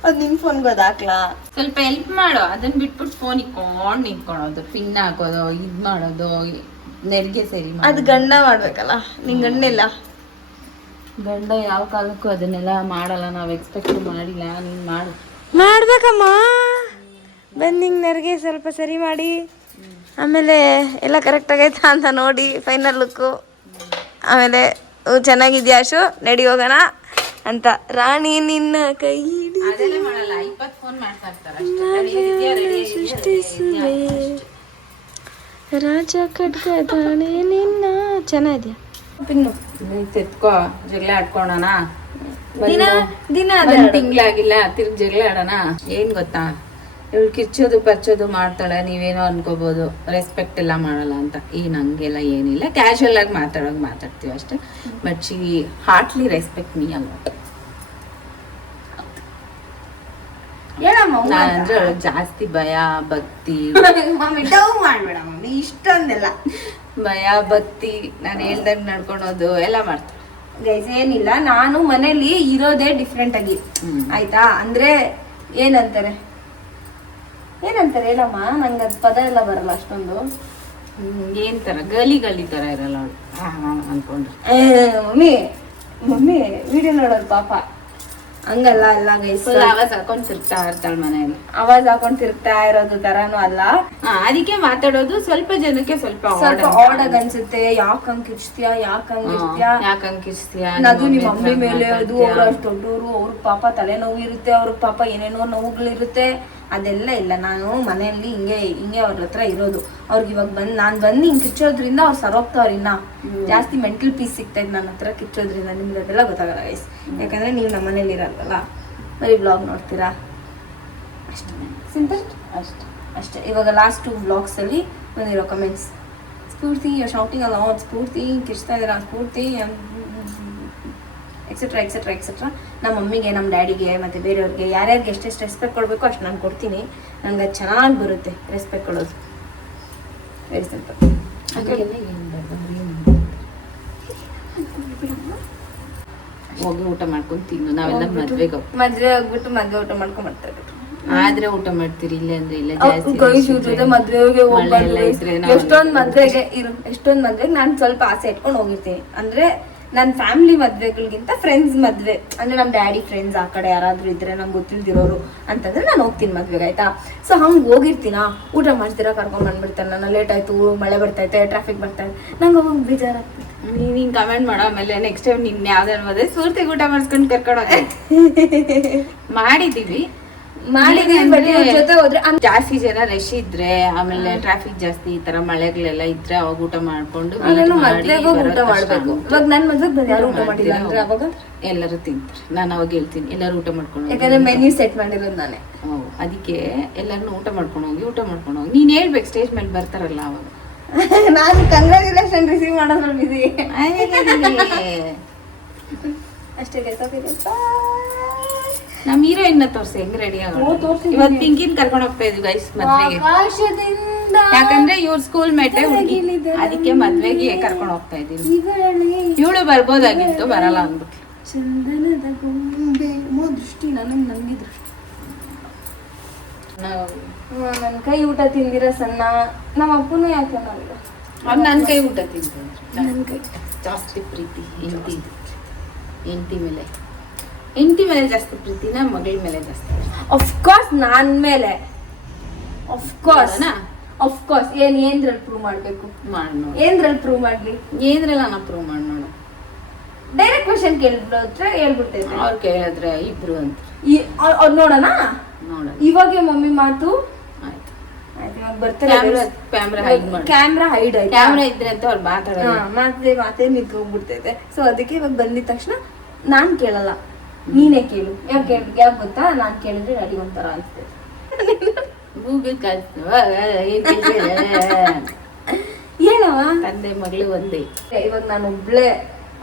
ಅದು ನಿನ್ ಫೋನ್ಗೆ ಅದಾಕ್ಲಾ? ಸ್ವಲ್ಪ ಹೆಲ್ಪ್ ಮಾಡು. ಅದನ್ನ ಬಿಟ್ಬಿಟ್ಟು ಫೋನ್ ಇಟ್ಕೊಂಡು ನಿಂತ್ಕೊಳೋದು, ಪಿನ್ ಹಾಕೋದು, ಇದ್ ಮಾಡೋದು, ನೆರಿಗೆ ಸರಿ. ಅದು ಗಂಡ ಮಾಡ್ಬೇಕಲ್ಲ, ನಿನ್ ಗಂಡಿಲ್ಲ. ಗಂಡ ಯಾವ ಕಾಲಕ್ಕೂ ಅದನ್ನೆಲ್ಲ ಮಾಡಲ್ಲ, ನಾವು ಎಕ್ಸ್ಪೆಕ್ಟ್ ಮಾಡಿಲ್ಲ. ನೀನು ಮಾಡ್ಬೇಕಮ್ಮ. ಬಂದಿಂಗ್ ನೆರಿಗೆ ಸ್ವಲ್ಪ ಸರಿ ಮಾಡಿ, ಆಮೇಲೆ ಎಲ್ಲ ಕರೆಕ್ಟ್ ಆಗೈತಾ ಅಂತ ನೋಡಿ ಫೈನಲ್ ಲುಕ್ಕು. ಆಮೇಲೆ ಚೆನ್ನಾಗಿದ್ಯಾ ಶು, ನಡಿ ಹೋಗೋಣ ಅಂತ. ರಾಣಿ ನಿನ್ನ ಕೈ ಮಾಡಲ್ಲ, 20 ಫೋನ್ ಮಾಡ್ತಾ ಇರ್ತಾರೆ. ಸೃಷ್ಟಿಸುವೆ ರಾಜ ಖಡ್ಗದಾಣೆ ನಿನ್ನ. ಚೆನ್ನಾಗಿದ್ಯಾ ಪಿನ್ನು? ತೆತ್ಕೋ, ಜಗಳ ಆಡ್ಕೊಳೋಣ. ದಿನ ತಿಂಗ್ಳಾಗಿಲ್ಲ, ತಿರ್ಗಿ ಜಗಳ ಆಡೋಣ. ಏನ್ ಗೊತ್ತಾ, ಇವಳು ಕಿರ್ಚೋದು ಪರ್ಚೋದು ಮಾಡ್ತಾಳೆ, ನೀವೇನೋ ಅನ್ಕೋಬಹುದು ರೆಸ್ಪೆಕ್ಟ್ ಎಲ್ಲ ಮಾಡಲ್ಲ ಅಂತ. ಹಂಗೆಲ್ಲ ಏನಿಲ್ಲ, ಕ್ಯಾಶುವಲ್ ಆಗಿ ಮಾತಾಡ್ತೀವಿ ಅಷ್ಟೇ. But she heartly respect me ಅಲ್ಲ. ನಾನಂದ್ರೆ ಅವಳಿಗೆ ಜಾಸ್ತಿ ಭಯ ಭಕ್ತಿ. ಮಾಡ್ಬೇಡ ಮಮ್ಮಿ, ಇಷ್ಟೊಂದೆಲ್ಲ ಭಯ ಭಕ್ತಿ, ನಾನು ಹೇಳ್ದಂಗೆ ನಡ್ಕೊಳೋದು ಎಲ್ಲ ಮಾಡ್ತಾಳೆ. ಗೈಸ್ ಏನಿಲ್ಲ, ನಾನು ಮನೇಲಿ ಇರೋದೇ ಡಿಫ್ರೆಂಟ್ ಆಗಿ ಆಯ್ತಾ. ಅಂದ್ರೆ ಏನಂತಾರೆ ಹೇಳಮ್ಮ, ನಂಗೆ ಅದು ಪದ ಎಲ್ಲ ಬರಲ್ಲ ಅಷ್ಟೊಂದು. ಏನ್ ತರ ಗಲಿ ತರ ಇರಲ್ಲ ಅವಳು ಅನ್ಕೊಂಡ್ರೆ. ಮಮ್ಮಿ ವಿಡಿಯೋ ನೋಡೋದು ಪಾಪ ಹಂಗಲ್ಲ ಅಲ್ಲ ಗೈಸ್. ಆವಾಜ್ ಹಾಕೊಂಡ್ ತಿರ್ಗ್ತಾ ಇರ್ತಾಳೆ ಮನೆಯಲ್ಲಿ. ಆವಾಜ್ ಹಾಕೊಂಡ್ ತಿರ್ಗ್ತಾ ಇರೋದು ತರಾನು ಅಲ್ಲ. ಅದಕ್ಕೆ ಮಾತಾಡೋದು ಸ್ವಲ್ಪ ಜನಕ್ಕೆ ಸ್ವಲ್ಪ ಆಡಾಗ ಅನ್ಸುತ್ತೆ. ಯಾಕಂಗ್ ಕಿರ್ಚ್ತೀಯ, ಯಾಕಂಗ್ ಕಿರ್ಚ್ತೀಯ, ಅದು ನಿಮ್ಮ ಮಮ್ಮಿ ಮೇಲೆ ಅದು. ಅವ್ರು ಅಷ್ಟು ದೊಡ್ಡವರು, ಅವ್ರ ಪಾಪ ತಲೆನೋವು ಇರುತ್ತೆ, ಅವ್ರ ಪಾಪ ಏನೇನೋ ನೋವುಗಳಿರುತ್ತೆ. ಅದೆಲ್ಲ ಇಲ್ಲ. ನಾನು ಮನೆಯಲ್ಲಿ ಹಿಂಗೆ ಅವ್ರ ಹತ್ರ ಇರೋದು. ಅವ್ರಿಗೆ ಇವಾಗ ನಾನು ಬಂದು ಹಿಂಗೆ ಕಿಚ್ಚೋದ್ರಿಂದ ಅವ್ರು ಸರೋಗ್ತಾವ್ರು. ಇನ್ನ ಜಾಸ್ತಿ ಮೆಂಟಲ್ ಪೀಸ್ ಸಿಗ್ತೈತೆ ನನ್ನ ಹತ್ರ ಕಿಚ್ಚೋದ್ರಿಂದ. ನಿಮ್ಗೆ ಅದೆಲ್ಲ ಗೊತ್ತಾಗಲ್ಲ ಗೈಸ್, ಯಾಕಂದ್ರೆ ನೀವು ನಮ್ಮ ಮನೇಲಿ ಇರಲ್ವಲ್ಲ, ಬರೀ ವ್ಲಾಗ್ ನೋಡ್ತೀರಾ ಅಷ್ಟೇ. ಸಿಂಪಲ್ ಅಷ್ಟೇ. ಇವಾಗ ಲಾಸ್ಟ್ 2 ವ್ಲಾಗ್ಸಲ್ಲಿ ಬಂದಿರೋ ಕಮೆಂಟ್ಸ್, ಸ್ಫೂರ್ತಿ ಯು ಶೌಟಿಂಗ್ ಅಲ್ಲ, ಸ್ಫೂರ್ತಿ ಕಿರ್ಚ್ತಾ ಇದ್ದೀರಾ, ಸ್ಫೂರ್ತಿ ಎಕ್ಸೆಟ್ರಾ ಎಕ್ಸೆಟ್ರಾ ಎಕ್ಸೆಟ್ರಾ. ನಮ್ಮ ಮಮ್ಮಿಗೆ, ನಮ್ಮ ಡ್ಯಾಡಿಗೆ ಮತ್ತು ಬೇರೆಯವ್ರಿಗೆ ಯಾರ್ಯಾರಿಗೆ ಎಷ್ಟೆಷ್ಟು ರೆಸ್ಪೆಕ್ಟ್ ಕೊಡಬೇಕು ಅಷ್ಟು ನಾನು ಕೊಡ್ತೀನಿ. ನಂಗೆ ಅದು ಚೆನ್ನಾಗಿ ಬರುತ್ತೆ ರೆಸ್ಪೆಕ್ಟ್ ಕೊಡೋದು. Very simple. ಹೋಗಿ ಊಟ ಮಾಡ್ಕೊಂಡು ತಿನ್ನು. ನಾವೆಲ್ಲ ಮದ್ವೆ ಆಗ್ಬಿಟ್ಟು ಮದ್ವೆ ಊಟ ಮಾಡ್ಕೊಂಡ್ ಬರ್ತಾ ಇರ್ಬೇಕು. ಆದ್ರೆ ಊಟ ಮಾಡ್ತೀರಿ, ಇಲ್ಲ ಅಂದ್ರೆ ಇಲ್ಲ. ಮದ್ವೆಗೆ ಎಷ್ಟೊಂದ್ ಮದ್ವೆಗೆ ನಾನು ಸ್ವಲ್ಪ ಆಸೆ ಇಟ್ಕೊಂಡು ಹೋಗಿರ್ತೀನಿ. ಅಂದ್ರೆ ನನ್ನ ಫ್ಯಾಮಿಲಿ ಮದ್ವೆಗಳಿಗಿಂತ ಫ್ರೆಂಡ್ಸ್ ಮದ್ವೆ ಅಂದ್ರೆ ನಮ್ಮ ಡ್ಯಾಡಿ ಫ್ರೆಂಡ್ಸ್ ಆ ಕಡೆ ಯಾರಾದ್ರೂ ಇದ್ರೆ ನಂಗೆ ಗೊತ್ತಿಲ್ದಿರೋರು ಅಂತಂದ್ರೆ ನಾನು ಹೋಗ್ತೀನಿ ಮದ್ವೆಗೆ, ಆಯ್ತಾ. ಸೊ ಹಂಗೆ ಹೋಗಿರ್ತೀನ, ಊಟ ಮಾಡ್ತೀರಾ ಕರ್ಕೊಂಡ್ ಬಂದ್ಬಿಡ್ತಾರೆ. ನಾನು ಲೇಟ್ ಆಯ್ತು, ಮಳೆ ಬರ್ತೈತೆ, ಟ್ರಾಫಿಕ್ ಬರ್ತೈತೆ, ನಂಗೆ ಅವಾಗ ಬೇಜಾರಾಗ್ತೈತೆ. ನೀನ್ ಕಮೆಂಟ್ ಮಾಡೋ ಆಮೇಲೆ ನೆಕ್ಸ್ಟ್ ಟೈಮ್ ನಿನ್ ಯಾವ್ದಾರ ಮದ್ವೆ ಸ್ಫೂರ್ತಿಗೆ ಊಟ ಮಾಡಿಸ್ಕೊಂಡು ಕರ್ಕೊಂಡೋಗ. ಮಾಡಿದೀವಿ ಜೊತೆ ಹೋದ್ರೆ ಜಾಸ್ತಿ ಜನ ರಶ್ ಇದ್ರೆ, ಆಮೇಲೆ ಟ್ರಾಫಿಕ್ ಜಾಸ್ತಿ, ಈ ತರ ಮಳೆಗಳೆಲ್ಲ ಇದ್ರೆ ಅವಾಗ ಊಟ ಮಾಡ್ಕೊಂಡು ಊಟ ಮಾಡ್ಬೇಕು. ಇವಾಗ ನನ್ ಮದ್ವೆಗೆ ಯಾರು ಊಟ ಮಾಡಿಲ್ಲ ಅಂದ್ರೆ ಅವಾಗ ಎಲ್ಲರೂ ತಿಂತಾರೆ. ನಾನು ಅವಾಗ ಹೇಳ್ತೀನಿ ಎಲ್ಲರೂ ಊಟ ಮಾಡ್ಕೊಂಡು, ಯಾಕಂದ್ರೆ ಮೆನ್ಯೂ ಸೆಟ್ ಮಾಡಿರೋದು ನಾನೇ. ಅದಕ್ಕೆ ಎಲ್ಲರನ್ನು ಊಟ ಮಾಡ್ಕೊಂಡು ಹೋಗಿ. ನೀನ್ ಹೇಳ್ಬೇಕು ಸ್ಟೇಜ್ ಮೇಲೆ ಬರ್ತಾರಲ್ಲ ಅವಾಗ. ನಾನು ಕಂಗ್ರಾಚುಲೇಷನ್ ರಿಸೀವ್ ಮಾಡೋದ್ರ ಬಿಸಿ ಅಷ್ಟೇ. ನಮ್ ಹೀರೋಯಿನ್ ತೋರ್ಸಿ ಹೆಂಗ್ ರೆಡಿ ಆಗೋದು. ಇವತ್ತು ಪಿಂಕಿನ್ ಕರ್ಕೊಂಡು ಹೋಗ್ತಾ ಇದ್ವಿ ಗೈಸ್ ಮದ್ವೆಗೆ. ಯಾಕಂದ್ರೆ ಇವ್ರ ಸ್ಕೂಲ್ ಮೇಟೆ ಹುಡುಗಿ, ಅದಕ್ಕೆ ಮದ್ವೆಗೆ ಕರ್ಕೊಂಡು ಹೋಗ್ತಾ ಇದೀನಿ. ಇವಳು ಬರ್ಬೋದಾಗಿತ್ತು, ಬರಲ್ಲ ಅಂದ್ಬಿಟ್ಟು. ಚಂದನದ ಗೊಂಬೆ ದೃಷ್ಟಿ ನನಗೆ ದೃಷ್ಟಿ. ನನ್ ಕೈ ಊಟ ತಿಂದಿರ ಸಣ್ಣ. ನಮ್ಮ ಅಪ್ಪನೂ ಯಾಕೆ ಅವ್ರು ನನ್ ಕೈ ಊಟ ತಿಂತಾರೆ. ನನ್ ಕೈ ಜಾಸ್ತಿ ಪ್ರೀತಿ ಹೆಂಡತಿ ಮೇಲೆ ಜಾಸ್ತಿ ಪ್ರೀತಿನ ಮಗಳ ಮೇಲೆ ಜಾಸ್ತಿ. ಅಫ್ಕೋರ್ಸ್ ನಾನ್ ಮೇಲೆ ಅಫ್ಕೋರ್ಸ್ ಏನ್ದ್ರಲ್ಲಿ ಪ್ರೂವ್ ಮಾಡ್ಬೇಕು? ಏನ್ದ್ರಲ್ಲಿ ಪ್ರೂವ್ ಮಾಡ್ಲಿ? ಏನ್ದ್ರಲ್ಲ ನಾ ಪ್ರೂವ್ ಮಾಡಿ ನೋಡು. ಡೈರೆಕ್ಟ್ ಕ್ವೆಶ್ಚನ್ ಕೇಳ್ಬಿಟ್ರೆ ಹೇಳ್ಬಿಡ್ತೇನೆ. ಅವ್ರು ಕೇಳಿದ್ರೆ ಇಬ್ರು ಅಂತ ಅವ್ರು ನೋಡೋಣ. ಇವಾಗ ಮಮ್ಮಿ ಮಾತು ಕ್ಯಾಮ್ರಾ ಹೈಡ್ ಆಯ್ತು. ಕ್ಯಾಮ್ರಾ ಇದ್ರೆ ಅಂತ ಅವ್ರು ಮಾತೇ ನಿಂತ್ಕೊಂಡ್ಬಿಡ್ತೈತೆ. ಸೊ ಅದಕ್ಕೆ ಇವಾಗ ಬಂದಿದ ತಕ್ಷಣ ನಾನ್ ಕೇಳಲ್ಲ, ನೀನೇ ಕೇಳು. ಯಾಕೆ ಗೊತ್ತಾ, ನಾನ್ ಕೇಳಿದ್ರೆ ಡ್ಯಾಡಿ ಒಂಥರ ಅನ್ಸ್ತೈತೆ. ಏನವ ತಂದೆ ಮಗಳು ಒಂದೇ. ಇವಾಗ ನಾನು ಒಬ್ಳೆ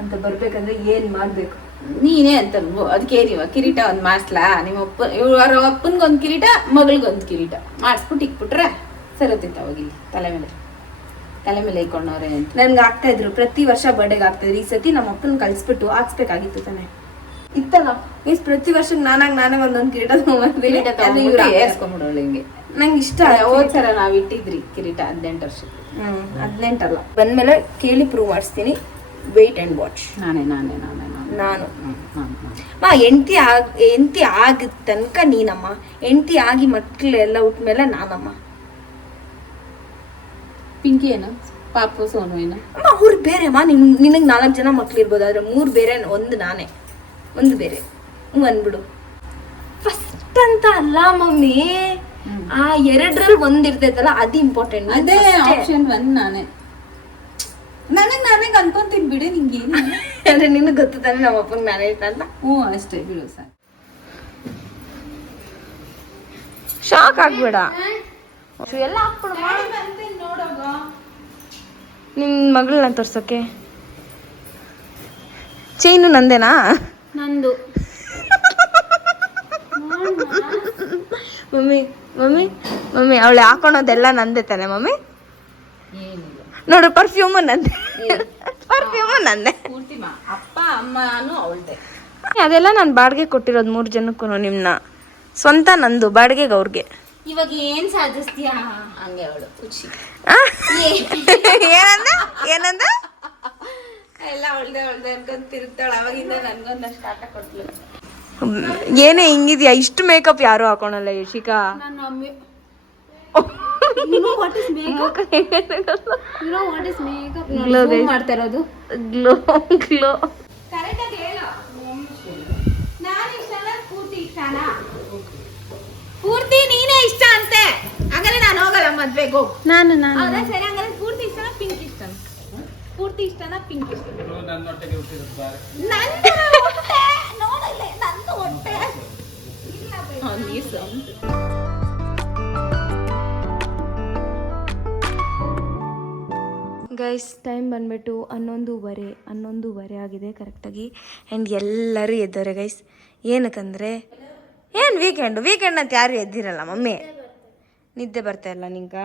ಅಂತ ಬರ್ಬೇಕಂದ್ರೆ ಏನ್ ಮಾಡ್ಬೇಕು? ನೀನೇ ಅಂತ ಅದಕ್ಕೆ ಇವಾಗ ಕಿರೀಟ ಒಂದ್ ಮಾಡಿಸ್ಲಾ? ನಿಮ್ಮ ಅವ್ರ ಅಪ್ಪನ್ಗೊಂದ್ ಕಿರೀಟ, ಮಗಳಿಗೊಂದ್ ಕಿರೀಟ ಮಾಡಿಸ್ಬಿಟ್ಟು ಇಕ್ಬಿಟ್ರೆ ಸರತ್ತಿತ್ತು. ಅವಾಗ ಇಲ್ಲಿ ತಲೆ ಮೇಲೆ ಇಕ್ಕೊಂಡವ್ರೆ ಅಂತ ನನ್ಗೆ ಆಗ್ತಾ ಇದ್ರು. ಪ್ರತಿ ವರ್ಷ ಬರ್ಡೇಗೆ ಆಗ್ತಾ ಇದ್ರು. ಈ ಸತಿ ನಮ್ಮ ಅಪ್ಪನ ಕಳ್ಸ್ಬಿಟ್ಟು ಹಾಕ್ಸ್ಬೇಕಾಗಿತ್ತು ತಾನೆ. ಇತ್ತಲ್ಲ ಮೀನ್ಸ್ ಪ್ರತಿ ವರ್ಷಕ್ಕೆ ನಾನೇ ಒಂದೊಂದು ಕಿರೀಟ ಏರ್ಸ್ಕೊಂಡ್ಬಿಡೋಳು ಹಿಂಗೆ. ನಂಗೆ ಇಷ್ಟ. ಹೋದ್ಸಲ ನಾವ್ ಇಟ್ಟಿದ್ರಿ ಕಿರೀಟ 18 ವರ್ಷ. 18 ಅಲ್ಲ, ಬಂದ್ಮೇಲೆ ಕೇಳಿ ಪ್ರೂವ್ ಮಾಡಿಸ್ತೀನಿ. Wait and watch. ನಾನು ಹೆಂಡತಿ ಆಗಿದ ತನಕ ನೀನಮ್ಮ, ಹೆಂಡತಿ ಆಗಿ ಮಕ್ಳೆಲ್ಲ ಹುಟ್ಮೇಲೆ ನಾನಮ್ಮ. ಪಿಂಕಿ ಏನು ಪಾಪು ಸೋನು ಏನು ಅಮ್ಮ ಅವ್ರು ಬೇರೆ ಅಮ್ಮ. ನಿನಗೆ 4 ಜನ ಮಕ್ಳು ಇರ್ಬೋದು, ಆದ್ರೆ 3 ಬೇರೆ, ಒಂದು ಬೇರೆ ಅಂದ್ಬಿಡು. ಫಸ್ಟ್ ಅಂತ ಅಲ್ಲ ಮಮ್ಮಿ, ಆ 2ರಲ್ಲಿ ಒಂದಿರ್ತೈತಲ್ಲ ಅದು ಇಂಪಾರ್ಟೆಂಟ್. ಅದೇ ಆಪ್ಷನ್ 1 ನಾನೇ ಅನ್ಕೊಂತೀನಿ ಬಿಡು. ನಿಂಗೆ ಅಂದ್ರೆ ನಿನಗೆ ಗೊತ್ತು ತಾನೆ ನಮ್ಮ ಅಪ್ಪಂಗೆ ನಾನೇ ಇಷ್ಟ ಅಂತ. ಅಷ್ಟೇ ಬಿಡು ಸರ್. ಶಾಕ್ ಆಗ್ಬೇಡ. ಎಲ್ಲ ಹಾಕ್ಬಿಡು. ನಿನ್ನ ಮಗಳನ್ನ ತೋರ್ಸೋಕೆ ಚೈನು ನಂದೇನಾ? ನಂದು. ಮಮ್ಮಿ ಅವಳು ಹಾಕೊಳೋದೆಲ್ಲ ನಂದೇ ತಾನೆ ಮಮ್ಮಿ? ನೋಡು ಪರ್ಫ್ಯೂಮು ನಂದೆ. ಅಪ್ಪ ಅಮ್ಮನೂ ಅವಳ್ದೆ. ಅದೆಲ್ಲ ನಾನು ಬಾಡಿಗೆ ಕೊಟ್ಟಿರೋದು 3 ಜನಕ್ಕೂ. ನಿಮ್ನ ಸ್ವಂತ ನಂದು, ಬಾಡಿಗೆಗೆ ಅವ್ರಿಗೆ. ಇವಾಗ ಏನ್ ಸಾಧಿಸ್ತೀಯಾ ಹಂಗೆ ಅವಳು ಖುಷಿ. ಏನಂದ ಎಲ್ಲ ಒಳ್ಳೆ ಅನ್ಕೊಂಡ್ ತಿರುಗ್ತಾಳ. ಅವಾಗಿಂದ ನನ್ಗೊಂದಷ್ಟು ಆಟ ಕೊಟ್ಲು. ಏನೇ ಹಿಂಗಿದ್ಯಾ? ಇಷ್ಟು ಮೇಕಪ್ ಯಾರು ಹಾಕೋಣಲ್ಲ ಯಶಿಕಾ. ಮಾಡ್ತಾ ಇರೋದು ಗ್ಲೋ. ಪೂರ್ತಿ ನೀನೇ ಇಷ್ಟ ಅಂತೆ. ಹಾಗಾದ್ರೆ ನಾನು ಹೋಗಲ್ಲ ಮದ್ವೆಗೆ. ನಾನು ಸರಿ. ಹಂಗಾದ್ರೆ ಪೂರ್ತಿ ಇಷ್ಟನಾ ಪಿಂಕ್ ಇಷ್ಟನಾ? ಪೂರ್ತಿ ಇಷ್ಟನಾ ಪಿಂಕ್ ಇಷ್ಟ? ಗೈಸ್ ಟೈಮ್ ಬಂದುಬಿಟ್ಟು 11:30 ಆಗಿದೆ ಕರೆಕ್ಟಾಗಿ. ಆ್ಯಂಡ್ ಎಲ್ಲರೂ ಎದ್ದವ್ರೆ ಗೈಸ್. ಏನಕ್ಕಂದರೆ ಏನು ವೀಕೆಂಡ್ ಅಂತ ಯಾರು ಎದ್ದಿರಲ್ಲ ಮಮ್ಮಿ. ನಿದ್ದೆ ಬರ್ತಾಯಿಲ್ಲ ನಿಂಗ?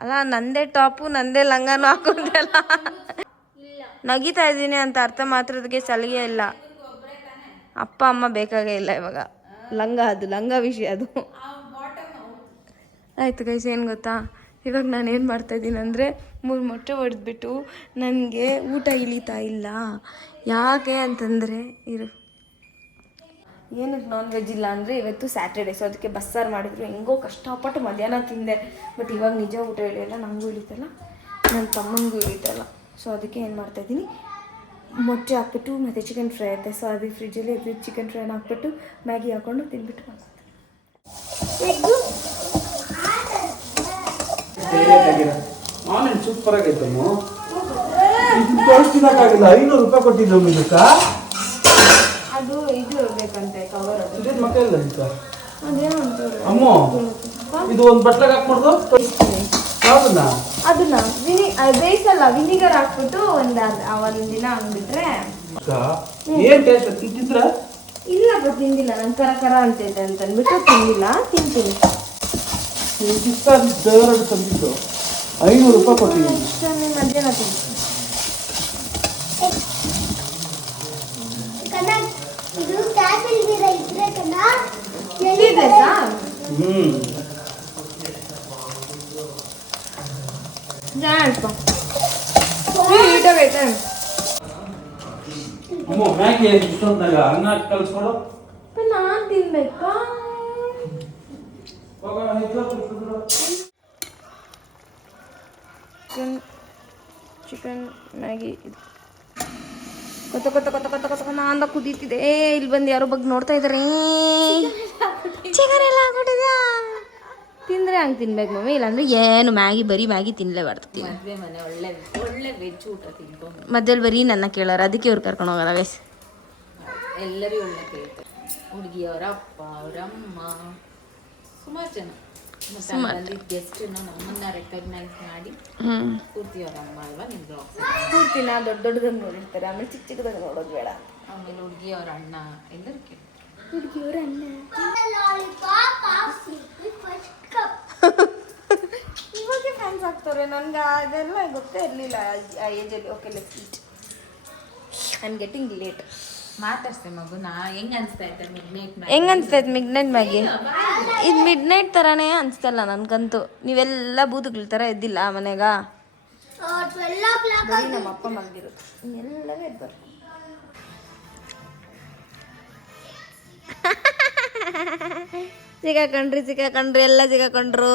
ಅಲ್ಲ ನಂದೇ ಟಾಪು ನಂದೇ ಲಂಗನೂ ಹಾಕೊಂಡಲ್ಲ. ನಗಿತಾ ಇದ್ದೀನಿ ಅಂತ ಅರ್ಥ ಮಾತ್ರದಕ್ಕೆ ಸಲಿಗೆ ಇಲ್ಲ. ಅಪ್ಪ ಅಮ್ಮ ಬೇಕಾಗೇ ಇಲ್ಲ ಇವಾಗ. ಲಂಗ ವಿಷಯ ಅದು. ಆಯಿತು ಗೈಸ್, ಏನು ಗೊತ್ತಾ, ಇವಾಗ ನಾನು ಏನು ಮಾಡ್ತಾಯಿದ್ದೀನಿ ಅಂದರೆ 3 ಮೊಟ್ಟೆ ಹೊಡೆದ್ಬಿಟ್ಟು ನನಗೆ ಊಟ ಇಳಿತಾ ಇಲ್ಲ. ಯಾಕೆ ಅಂತಂದರೆ ಏನಕ್ಕೆ ನಾನ್ ವೆಜ್ ಇಲ್ಲ ಅಂದರೆ ಇವತ್ತು ಸ್ಯಾಟರ್ಡೇ, ಸೊ ಅದಕ್ಕೆ ಬಸ್ಸಾರು ಮಾಡಿದ್ರು. ಹೆಂಗೋ ಕಷ್ಟಪಟ್ಟು ಮಧ್ಯಾಹ್ನ ತಿಂದೆ. ಬಟ್ ಇವಾಗ ನಿಜ ಊಟ ಇಳಿಯಲ್ಲ, ನನಗೂ ಇಳಿತಲ್ಲ, ನನ್ನ ತಮ್ಮನಿಗೂ ಇಳಿತಲ್ಲ. ಸೊ ಅದಕ್ಕೆ ಏನು ಮಾಡ್ತಾಯಿದ್ದೀನಿ, ಮೊಟ್ಟೆ ಹಾಕ್ಬಿಟ್ಟು ಮತ್ತು ಚಿಕನ್ ಫ್ರೈ ಐತೆ, ಸೊ ಅದು ಫ್ರಿಜ್ಜಲ್ಲಿ ಚಿಕನ್ ಫ್ರೈನ ಹಾಕ್ಬಿಟ್ಟು ಮ್ಯಾಗಿ ಹಾಕ್ಕೊಂಡು ತಿಂದ್ಬಿಟ್ಟು ಆನ್ಲೈನ್ ಸೂಪರ್ ಆಗೈತಮ್ಮ. ಇದು ತೋರಿಸ್ತಿದ್ದಾಗಿಲ್ಲ. 500 ರೂಪಾಯಿ ಕೊಟ್ಟಿದ್ದು ಇದಕ್ಕ. ಅದು ಇದು ಇರಬೇಕಂತೆ ಕವರ್. ಸುರೇಶ್ ಮಕ್ಕ ಇಲ್ಲ ಇದಕ್ಕ. ಅದೇನೋ ಅಂತಾರೆ ಅಮ್ಮ, ಇದು ಒಂದು ಬಟ್ಲಾಗ ಹಾಕ್ಬಾರ್ದು. ಯಾವ್ದನ್ನ? ಅದನ್ನ ಬೇಯಿಸಲ್ಲ, ವಿನಿಗರ್ ಹಾಕ್ಬಿಟ್ಟು ಒಂದು ದಿನ ಹಂಗ್ಬಿಟ್ರೆ ಏನ್ ಟೇಸ್ಟ್ ತಿಂತಿದ್ರ? ಇಲ್ಲಪ್ಪ ತಿಂದಿಲ್ಲ, ನಾನು ಕರ ಅಂತೈತೆ ಅಂತ ಅಂದ್ಬಿಟ್ಟು ತಿಂದಿಲ್ಲ. ತಿಂತೀನಿ. ತಂದಿದ್ದು 500 ರೂಪಾಯಿ ಕೊಟ್ಟಿದ್ದೀನಿ. ಮಧ್ಯಾಹ್ನ ತಿಂತೀನಿ. ಅಮ್ಮ ಮ್ಯಾಗಿ ಇಷ್ಟೊಂದಾಗ ಅನ್ನ ಕಲ್ಸ್ಕೊಡು. ನಾನು ತಿನ್ಬೇಕಾ? ಚಿಕನ್ ಮ್ಯಾಗಿ ಕೊತ್ತ ಅಂದ ಕುದೀತಿದೆ. ಇಲ್ಲಿ ಬಂದು ಯಾರೋ ಬಗ್ಗೆ ನೋಡ್ತಾ ಇದ್ದಾರೆ. ಚಿಕನ್ ಎಲ್ಲ ಹಾಕ್ಬಿಟ್ಟಿದ್ಯಾ? ತಿಂದರೆ ಹಂಗೆ ತಿನ್ಬೇಕು ಮಮ್ಮಿ, ಇಲ್ಲಾಂದ್ರೆ ಏನು ಮ್ಯಾಗಿ ಬರೀ ಮ್ಯಾಗಿ ತಿನ್ನಲೇಬಾರ್ದು. ಮದುವೆ ಮನೆ ಒಳ್ಳೆ ವೆಜ್ ಊಟ ತಿನ್ಕೊಂಡು ಮಧ್ಯದಲ್ಲಿ ಬರೀ ನನ್ನ ಕೇಳೋರು, ಅದಕ್ಕೆ ಇವ್ರು ಕರ್ಕೊಂಡು ಹೋಗಲ್ಲ ವೇಸ್. ಎಲ್ಲರೂ ಒಳ್ಳೆ ಕೇಳ್ತಾರೆ. ಹುಡುಗಿಯವರ ಅಪ್ಪ ಅವರಮ್ಮ ಸುಮಾರು ಜನ ಬಂದಿದ್ದ ಗೆಸ್ಟನ್ನು ನಮ್ಮನ್ನ ರೆಕಗ್ನೈಸ್ ಮಾಡಿ ಪೂರ್ತಿ ಅವರ ಅಮ್ಮ ಅಲ್ವಾ ನಿಮ್ಮ ಬ್ಲಾಗ್ಸ್ ಪೂರ್ತಿನ ದೊಡ್ಡದಾಗ ನೋಡಿರ್ತಾರೆ, ಆಮೇಲೆ ಚಿಕ್ಕದಾಗ ನೋಡೋದು ಬೇಡ. ಆಮೇಲೆ ಹುಡುಗಿಯವರ ಅಣ್ಣ ಎಲ್ಲರೂ ಕೇಳ್ತಾರೆ. ಹುಡುಗಿಯವರ ಅಣ್ಣ ಇವಾಗ ಫ್ಯಾನ್ಸ್ ಆಗ್ತಾರೆ. ನನಗೆ ಅದೆಲ್ಲ ಗೊತ್ತೇ ಇರಲಿಲ್ಲ ಆ ಏಜಲ್ಲಿ. Okay let's eat. I am getting late. ಮಾತಾಡ್ತೆ ಮಗುನಾ, ಹೆಂಗ್ ಅನ್ಸ್ತಾ ಇತ್ತು ಮಿಡ್ನೈಟ್? ಹೆಂಗ್ ಅನ್ಸ್ತೈತೆ ಮಿಡ್ನೈಟ್ ಮ್ಯಾಗಿ? ಇದು ಮಿಡ್ನೈಟ್ ಥರನೇ ಅನಿಸ್ತಲ್ಲ ನನಗಂತೂ. ನೀವೆಲ್ಲ ಬೂದುಗಳ ಥರ ಎದ್ದಿಲ್ಲ ಮನೆಗ. ಬರೀ ನಮ್ಮ ಅಪ್ಪ ಮಲಗಿರೋದು, ಎಲ್ಲವೂ ಎದ್ಬಾರ್ದು. ಸಿಗಾಕೊಂಡ್ರಿ ಎಲ್ಲ ಸಿಗಾಕೊಂಡ್ರು.